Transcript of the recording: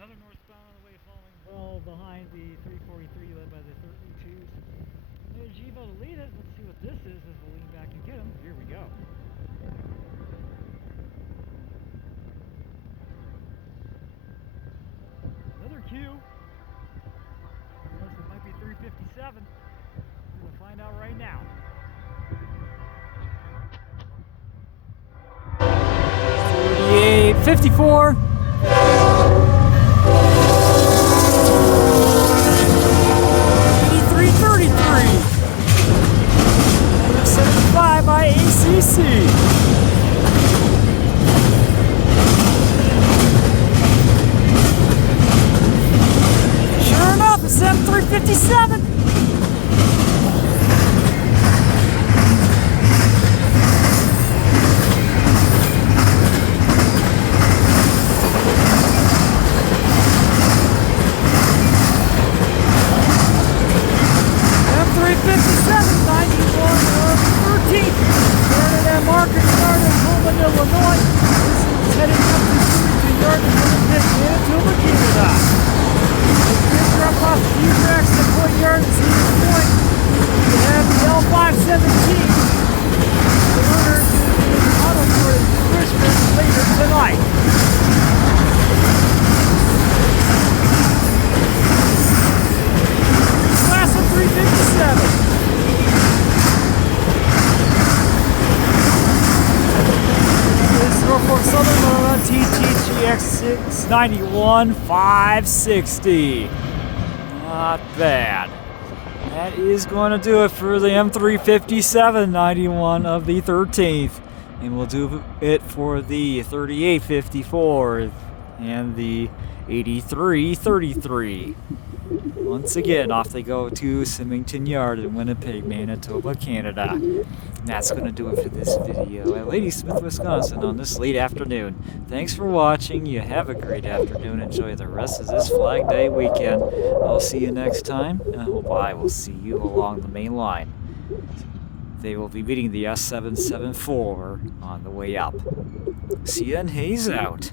Another northbound on the way following well behind the 343 led by the 32s. There's Evo to lead it. Let's see what this is as we'll lean back and get him. Here we go. Another Q. Unless it might be 357. We're going to find out right now. 54. 75 by ACC. Sure enough, it's M357. Illinois. This is heading up to Bloomington Yard and Bloomington Manitoba, Canada. Let's drop off a few tracks at Point Yard and Cedar Point. We have the L517. The order to the auto for Christmas later tonight. Class of 357. Norfolk Southern on TTGX 691 560. Not bad. That is going to do it for the M357 91 of the 13th. And we'll do it for the 3854 and the 8333. Once again, off they go to Symington Yard in Winnipeg, Manitoba, Canada. And that's going to do it for this video at Ladysmith, Wisconsin on this late afternoon. Thanks for watching. You have a great afternoon. Enjoy the rest of this Flag Day weekend. I'll see you next time, and I hope I will see you along the main line. They will be meeting the S774 on the way up. See you and Hayes out.